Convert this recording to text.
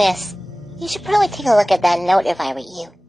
Miss, you should probably take a look at that note if I were you.